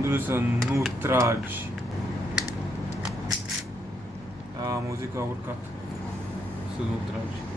Gându-le să nu tragi. Am auzit că a urcat. Să nu tragi.